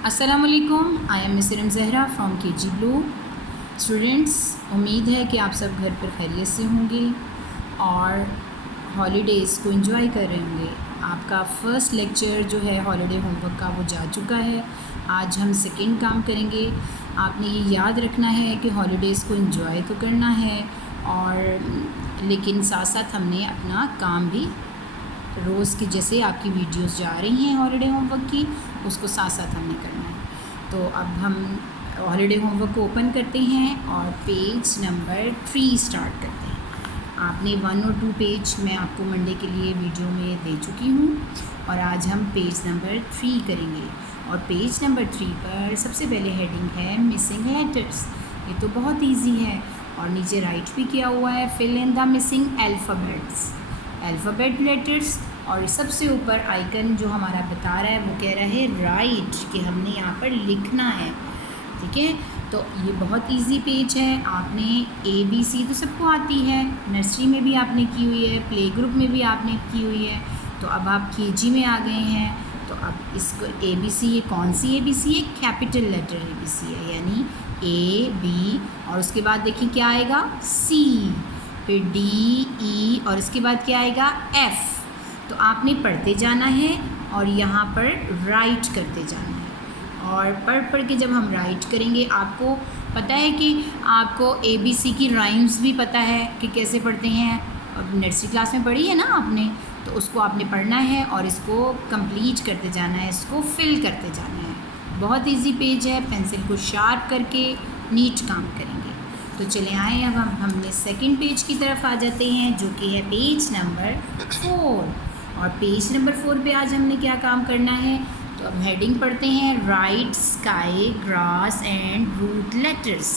अस्सलामुअलैकुम, I am miss Zahra from KG blue. Students, उम्मीद है कि आप सब घर पर खैरियत से होंगे और हॉलीडेज़ को एंजॉय कर रहे होंगे। आपका फ़र्स्ट लेक्चर जो है हॉलीडे होमवर्क का वो जा चुका है। आज हम सेकंड काम करेंगे। आपने ये याद रखना है कि हॉलीडेज़ को एंजॉय तो करना है और लेकिन साथ साथ हमने अपना काम भी रोज़ की जैसे आपकी वीडियोस जा रही हैं हॉलीडे होमवर्क की, उसको साथ साथ हमने करना है। तो अब हम हॉलीडे होमवर्क को ओपन करते हैं और पेज नंबर 3 स्टार्ट करते हैं। आपने 1 और 2 पेज मैं आपको मंडे के लिए वीडियो में दे चुकी हूँ और आज हम पेज नंबर 3 करेंगे। और पेज नंबर 3 पर सबसे पहले हेडिंग है मिसिंग लेटर्स। ये तो बहुत ईजी है और नीचे राइट भी किया हुआ है, fill in the missing alphabet letters. और सबसे ऊपर आइकन जो हमारा बता रहा है वो कह रहा है राइट, कि हमने यहाँ पर लिखना है। ठीक है, तो ये बहुत इजी पेज है। आपने ABC तो सबको आती है, नर्सरी में भी आपने की हुई है, प्ले ग्रुप में भी आपने की हुई है। तो अब आप KG में आ गए हैं, तो अब इसको ABC, ये कौन सी ABC है? कैपिटल लेटर ABC है, यानी AB और उसके बाद देखिए क्या आएगा C, फिर D, E और इसके बाद क्या आएगा F। तो आपने पढ़ते जाना है और यहाँ पर राइट करते जाना है। और पढ़ के जब हम राइट करेंगे, आपको पता है कि आपको ABC की राइम्स भी पता है कि कैसे पढ़ते हैं। अब नर्सरी क्लास में पढ़ी है ना आपने, तो उसको आपने पढ़ना है और इसको कंप्लीट करते जाना है, इसको फिल करते जाना है। बहुत इजी पेज है, पेंसिल को शार्प करके नीट काम करेंगे। तो चले आए, अब हमने सेकंड पेज की तरफ आ जाते हैं जो कि है पेज नंबर 4। और पेज नंबर 4 पे आज हमने क्या काम करना है, तो अब हेडिंग पढ़ते हैं write sky, grass and root letters.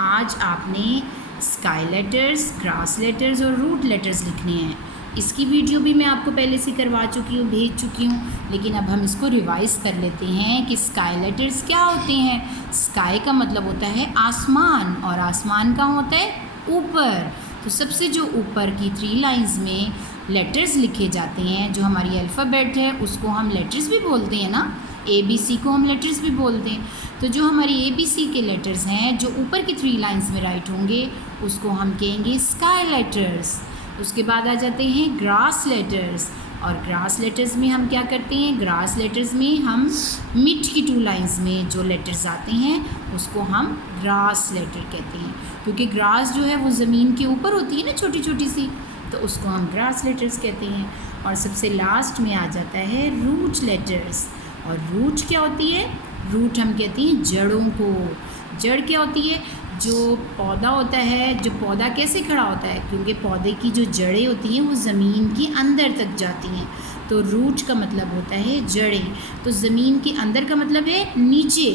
आज आपने स्काई लेटर्स, ग्रास लेटर्स और रूट लेटर्स लिखने हैं। इसकी वीडियो भी मैं आपको पहले से करवा चुकी हूँ, भेज चुकी हूँ, लेकिन अब हम इसको रिवाइज़ कर लेते हैं कि स्काई लेटर्स क्या होते हैं। स्काई का मतलब होता है आसमान और आसमान का होता है ऊपर। तो सबसे जो ऊपर की 3 लाइंस में लेटर्स लिखे जाते हैं, जो हमारी अल्फ़ाबेट है उसको हम लेटर्स भी बोलते हैं ना, ABC को हम लेटर्स भी बोलते हैं। तो जो हमारी ABC के लेटर्स हैं जो ऊपर की 3 लाइंस में राइट होंगे उसको हम कहेंगे स्काई लेटर्स। उसके बाद आ जाते हैं ग्रास लेटर्स, और ग्रास लेटर्स में हम क्या करते हैं, ग्रास लेटर्स में हम मिड की 2 लाइंस में जो लेटर्स आते हैं उसको हम ग्रास लेटर कहते हैं, क्योंकि ग्रास जो है वो ज़मीन के ऊपर होती है ना, छोटी छोटी सी, तो उसको हम ग्रास लेटर्स कहते हैं। और सबसे लास्ट में आ जाता है रूट लेटर्स। और रूट क्या होती है? रूट हम कहते हैं जड़ों को। जड़ क्या होती है? जो पौधा होता है, जो पौधा कैसे खड़ा होता है, क्योंकि पौधे की जो जड़ें होती हैं वो ज़मीन के अंदर तक जाती हैं। तो रूट का मतलब होता है जड़ें। तो ज़मीन के अंदर का मतलब है नीचे,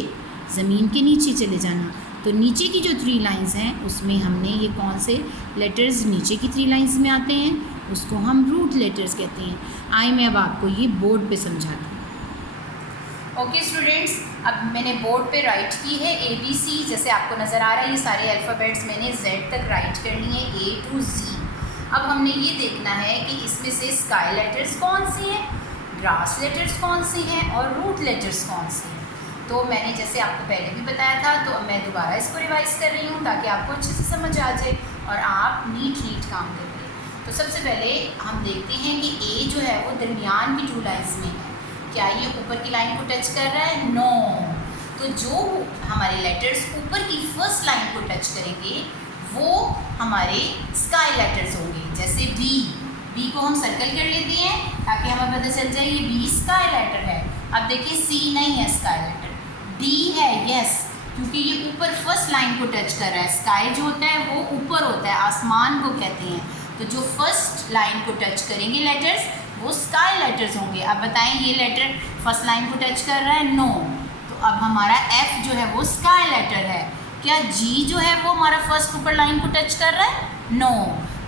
ज़मीन के नीचे चले जाना। तो नीचे की जो 3 लाइंस हैं उसमें हमने ये कौन से लेटर्स नीचे की 3 लाइंस में आते हैं, उसको हम रूट लेटर्स कहते हैं। आइए मैं अब आपको ये बोर्ड पे समझाती हूँ। ओके स्टूडेंट्स, अब मैंने बोर्ड पे राइट की है ABC, जैसे आपको नज़र आ रहा है ये सारे अल्फ़ाबेट्स मैंने Z तक राइट करनी है, A to Z। अब हमने ये देखना है कि इसमें से स्काई लेटर्स कौन सी हैं, ग्रास लेटर्स कौन सी हैं और रूट लेटर्स कौन सी हैं। तो मैंने जैसे आपको पहले भी बताया था, तो मैं दोबारा इसको रिवाइज़ कर रही हूँ ताकि आपको अच्छे से समझ आ जाए और आप नीट काम करेंगे। तो सबसे पहले हम देखते हैं कि A जो है वो दरमियान की 2 लाइन्स में है। क्या ये ऊपर की लाइन को टच कर रहा है? नो। तो जो हमारे लेटर्स ऊपर की फर्स्ट लाइन को टच करेंगे वो हमारे स्काई लेटर्स होंगे। जैसे B को हम सर्कल कर लेते हैं ताकि हमें पता चल जाए ये B स्काई लेटर है। अब देखिए C नहीं है स्काई लेटर, D है, यस, क्योंकि ये ऊपर फर्स्ट लाइन को टच कर रहा है। स्काई जो होता है वो ऊपर होता है, आसमान को कहते हैं। तो जो फर्स्ट लाइन को टच करेंगे लेटर्स वो स्काई लेटर्स होंगे। अब बताएं ये लेटर फर्स्ट लाइन को टच कर रहा है? नो। तो अब हमारा F जो है वो स्काई लेटर है। क्या G जो है वो हमारा फर्स्ट ऊपर लाइन को टच कर रहा है? नो।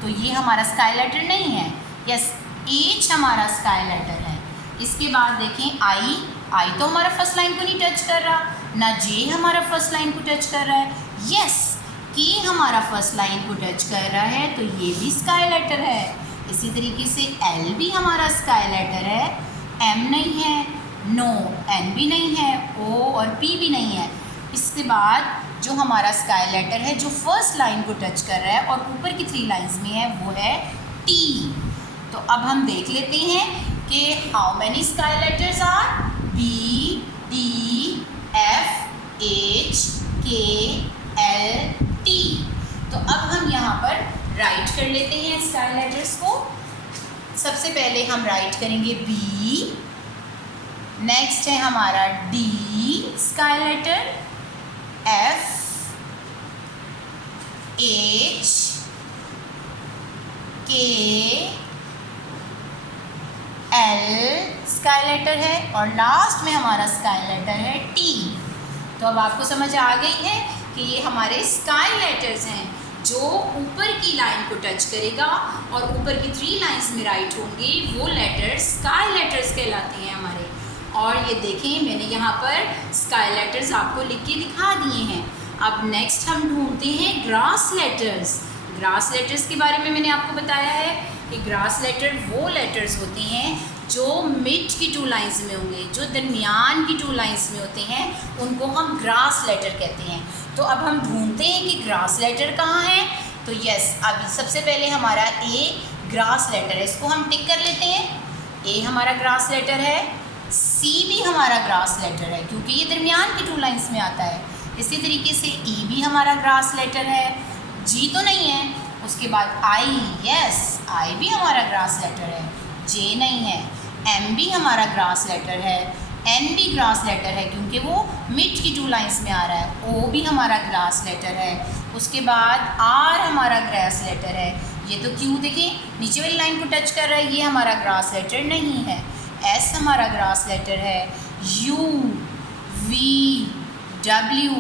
तो ये हमारा स्काई लेटर नहीं है। यस, H हमारा स्काई लेटर है। इसके बाद देखें I तो हमारा फर्स्ट लाइन को नहीं टच कर रहा, ना J हमारा फर्स्ट लाइन को टच कर रहा है। यस, K हमारा फर्स्ट लाइन को टच कर रहा है, तो ये भी स्काई लेटर है। इसी तरीके से L भी हमारा स्काई लेटर है, M नहीं है, नो, एन भी नहीं है, ओ और पी भी नहीं है। इसके बाद जो हमारा स्काई लेटर है जो फर्स्ट लाइन को टच कर रहा है और ऊपर की 3 लाइंस में है वो है टी। तो अब हम देख लेते हैं कि how many sky letters are, B, D, F, H, K, L, T. तो अब हम यहाँ पर राइट कर लेते हैं स्काई लेटर्स को। सबसे पहले हम राइट करेंगे बी, नेक्स्ट है हमारा D sky letter, F, H, K, L sky letter है और लास्ट में हमारा स्काई लेटर है टी। तो अब आपको समझ आ गई है कि ये हमारे स्काई लेटर्स हैं जो ऊपर की लाइन को टच करेगा और ऊपर की 3 लाइंस में राइट होंगे, वो लेटर्स स्काई लेटर्स कहलाते हैं हमारे। और ये देखें मैंने यहाँ पर स्काई लेटर्स आपको लिख के दिखा दिए हैं। अब नेक्स्ट हम ढूंढते हैं ग्रास लेटर्स। ग्रास लेटर्स के बारे में मैंने आपको बताया है कि ग्रास लेटर वो लेटर्स होते हैं जो मिड की 2 लाइंस में होंगे, जो दरमियान की 2 लाइंस में होते हैं, उनको हम ग्रास लेटर कहते हैं। तो अब हम ढूंढते हैं कि ग्रास लेटर कहाँ है। तो यस, अब सबसे पहले हमारा ए ग्रास लेटर है, इसको हम टिक कर लेते हैं। ए हमारा ग्रास लेटर है, सी भी हमारा ग्रास लेटर है क्योंकि ये दरमियान की 2 लाइंस में आता है। इसी तरीके से ई भी हमारा ग्रास लेटर है, जी तो नहीं है। उसके बाद आई, यस आई भी हमारा ग्रास लेटर है, जे नहीं है। एम भी हमारा ग्रास लेटर है, एन भी ग्रास लेटर है क्योंकि वो मिड की 2 लाइंस में आ रहा है। ओ भी हमारा ग्रास लेटर है। उसके बाद आर हमारा ग्रास लेटर है। ये तो क्यों देखें नीचे वाली लाइन को टच कर रहा है, ये हमारा ग्रास लेटर नहीं है। एस हमारा ग्रास लेटर है, यू, वी, डब्ल्यू,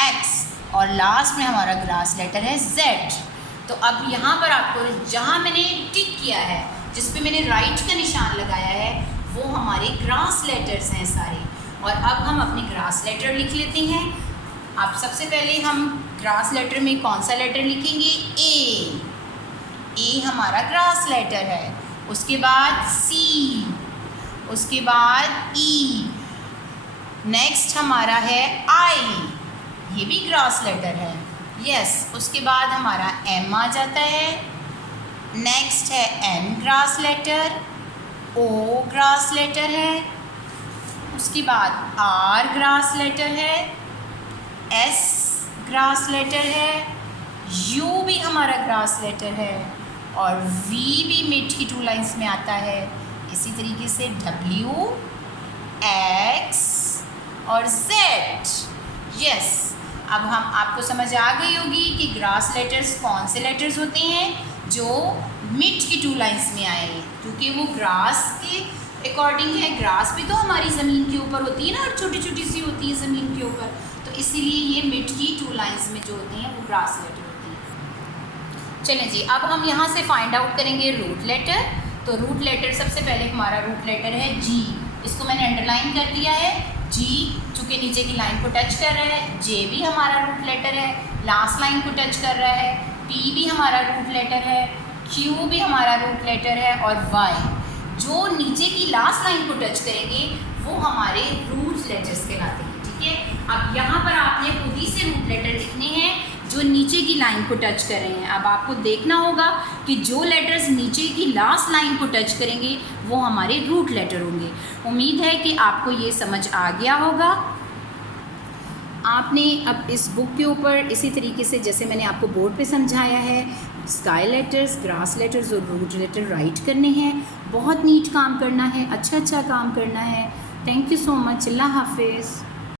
एक्स और लास्ट में हमारा ग्रास लेटर है जेड। तो अब यहाँ पर आपको जहाँ मैंने टिक किया है, जिस पे मैंने राइट का निशान लगाया है, वो हमारे ग्रास लेटर्स हैं सारे। और अब हम अपने ग्रास लेटर लिख लेते हैं। अब सबसे पहले हम ग्रास लेटर में कौन सा लेटर लिखेंगे, ए। ए हमारा ग्रास लेटर है। उसके बाद सी, उसके बाद ई, नेक्स्ट हमारा है आई, ये भी ग्रास लेटर है, यस। उसके बाद हमारा एम आ जाता है, नेक्स्ट है एन ग्रास लेटर, ओ ग्रास लेटर है, उसके बाद आर ग्रास लेटर है, एस ग्रास लेटर है, यू भी हमारा ग्रास लेटर है और वी भी मिड की 2 लाइंस में आता है। इसी तरीके से डब्ल्यू, एक्स और जेड, यस। अब हम आपको समझ आ गई होगी कि ग्रास लेटर्स कौन से लेटर्स होते हैं जो मिड की 2 लाइंस में आए, क्योंकि वो ग्रास के अकॉर्डिंग है। ग्रास भी तो हमारी ज़मीन के ऊपर होती है ना, और छोटी छोटी सी होती है ज़मीन के ऊपर, तो इसीलिए ये मिड की 2 लाइंस में जो होती हैं वो ग्रास लेटर होती हैं। चलें जी, अब हम यहाँ से फाइंड आउट करेंगे रूट लेटर। तो रूट लेटर सबसे पहले हमारा रूट लेटर है जी, इसको मैंने अंडरलाइन कर दिया है। जी चूँकि नीचे की लाइन को टच कर रहा है, जे भी हमारा रूट लेटर है, लास्ट लाइन को टच कर रहा है, पी भी हमारा रूट लेटर है, क्यू भी हमारा रूट लेटर है और वाई जो नीचे की लास्ट लाइन को टच करेंगे वो हमारे रूट लेटर्स कहलाते हैं। ठीक है, अब यहाँ पर आपने खुद ही से रूट लेटर लिखने हैं जो नीचे की लाइन को टच कर रहे हैं। अब आपको देखना होगा कि जो लेटर्स नीचे की लास्ट लाइन को टच करेंगे वो हमारे रूट लेटर होंगे। उम्मीद है कि आपको ये समझ आ गया होगा। आपने अब इस बुक के ऊपर इसी तरीके से जैसे मैंने आपको बोर्ड पे समझाया है, स्काई लेटर्स, ग्रास लेटर्स और रूट लेटर राइट करने हैं। बहुत नीट काम करना है, अच्छा काम करना है। Thank you so much. अल्लाह हाफिज़।